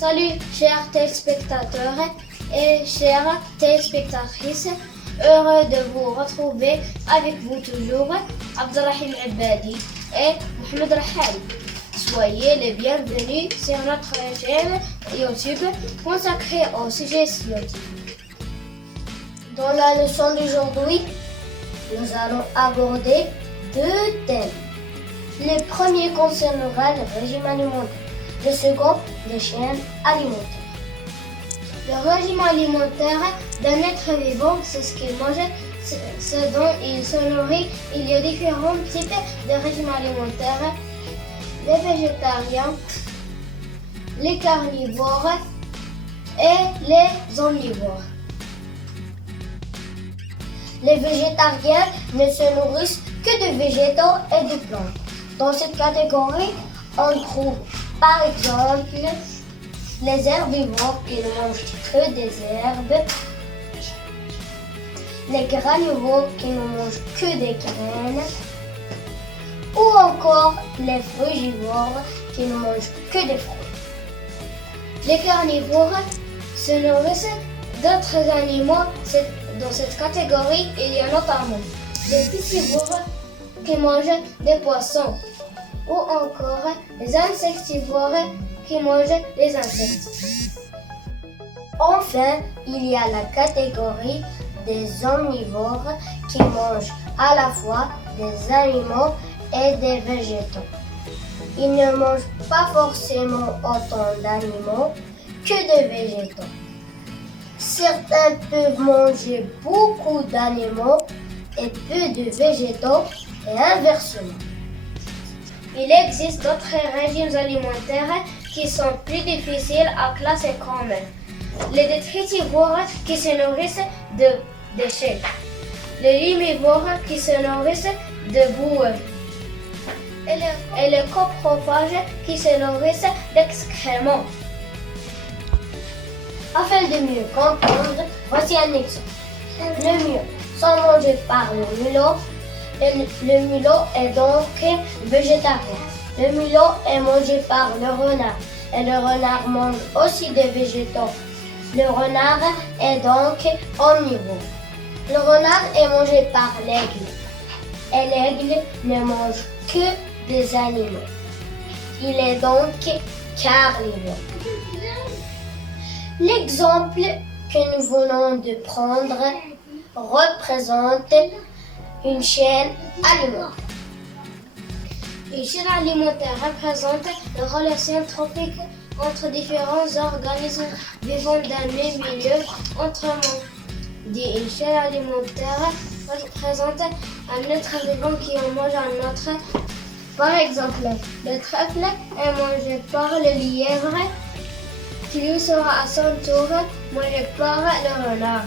Salut chers téléspectateurs et chères téléspectatrices, heureux de vous retrouver avec vous toujours, Abdelrahim Abadi et Mohamed Rahali. Soyez les bienvenus sur notre chaîne YouTube consacrée au sujet scientifique. Dans la leçon d'aujourd'hui, nous allons aborder deux thèmes. Le premier concernera le régime alimentaire, le second, les chaînes alimentaires. Le régime alimentaire d'un être vivant, c'est ce qu'il mange, ce dont il se nourrit. Il y a différents types de régimes alimentaires. Les végétariens, les carnivores et les omnivores. Les végétariens ne se nourrissent que de végétaux et de plantes. Dans cette catégorie, on trouve par exemple les herbivores qui ne mangent que des herbes, les granivores qui ne mangent que des graines, ou encore les frugivores qui ne mangent que des fruits. Les carnivores se nourrissent d'autres animaux. Dans cette catégorie, il y a notamment les piscivores qui mangent des poissons, ou encore les insectivores qui mangent les insectes. Enfin, il y a la catégorie des omnivores qui mangent à la fois des animaux et des végétaux. Ils ne mangent pas forcément autant d'animaux que de végétaux. Certains peuvent manger beaucoup d'animaux et peu de végétaux et inversement. Il existe d'autres régimes alimentaires qui sont plus difficiles à classer comme les détritivores qui se nourrissent de déchets, les limivores qui se nourrissent de boue et les coprophages qui se nourrissent d'excréments. Afin de mieux comprendre, voici un exemple. Le mieux sont mangés par le mulot. Le mulot est donc végétarien. Le mulot est mangé par le renard. Et le renard mange aussi des végétaux. Le renard est donc omnivore. Le renard est mangé par l'aigle. Et l'aigle ne mange que des animaux. Il est donc carnivore. L'exemple que nous venons de prendre représente une chaîne alimentaire. Une chaîne alimentaire représente une relation trophique entre différents organismes vivant dans le même milieu. Autrement dit, une chaîne alimentaire représente un être vivant qui en mange un autre. Par exemple, le trèfle est mangé par le lièvre, qui lui sera à son tour mangé par le renard.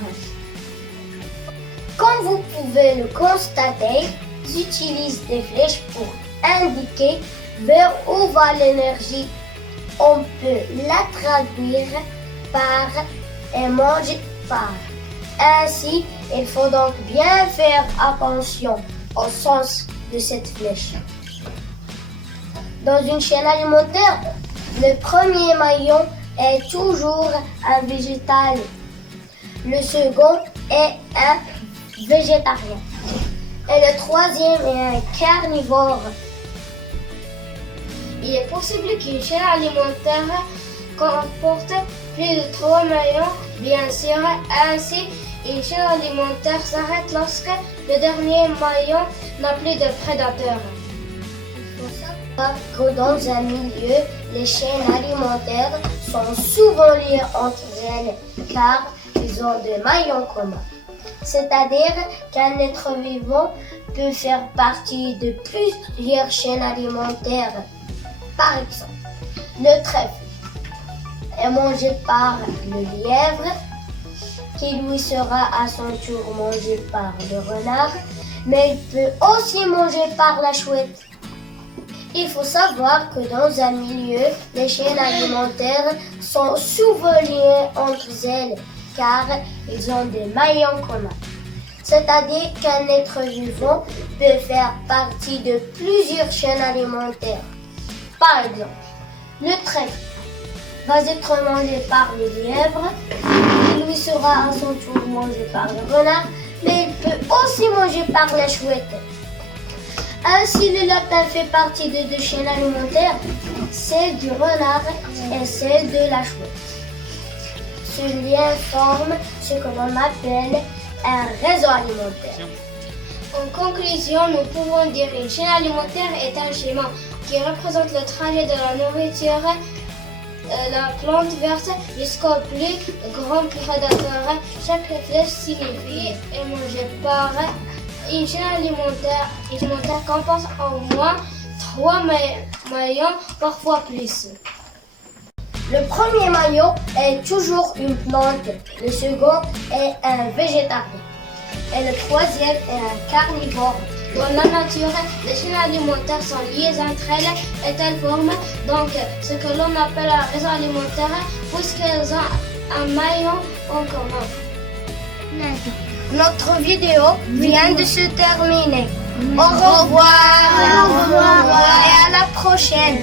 Comme vous pouvez le constater, j'utilise des flèches pour indiquer vers où va l'énergie. On peut la traduire par et manger par. Ainsi, il faut donc bien faire attention au sens de cette flèche. Dans une chaîne alimentaire, le premier maillon est toujours un végétal. Le second est un végétarien. Et le troisième est un carnivore. Il est possible qu'une chaîne alimentaire comporte plus de 3 maillons, bien sûr. Ainsi, une chaîne alimentaire s'arrête lorsque le dernier maillon n'a plus de prédateurs. Il faut savoir que dans un milieu, les chaînes alimentaires sont souvent liées entre elles car ils ont des maillons communs. C'est-à-dire qu'un être vivant peut faire partie de plusieurs chaînes alimentaires. Par exemple, le trèfle est mangé par le lièvre, qui lui sera à son tour mangé par le renard, mais il peut aussi manger par la chouette. Il faut savoir que dans un milieu, les chaînes alimentaires sont souvent liées entre elles, car ils ont des maillons communs. C'est-à-dire qu'un être vivant peut faire partie de plusieurs chaînes alimentaires. Par exemple, le trèfle va être mangé par le lièvre. Il lui sera à son tour mangé par le renard, mais il peut aussi manger par la chouette. Ainsi, le lapin fait partie de deux chaînes alimentaires, celle du renard et celle de la chouette. Ce lien forme ce que l'on appelle un réseau alimentaire. En conclusion, nous pouvons dire qu'une chaîne alimentaire est un schéma qui représente le trajet de la nourriture, la plante verte jusqu'au plus grand prédateur. Chaque flèche signifie est mangée par une chaîne alimentaire comporte au moins 3 maillons, parfois plus. Le premier maillon est toujours une plante, le second est un végétarien et le troisième est un carnivore. Dans la nature, les chaînes alimentaires sont liées entre elles et elles forment donc ce que l'on appelle un réseau alimentaire puisqu'elles ont un maillon en commun. Notre vidéo vient de se terminer. Au revoir et à la prochaine.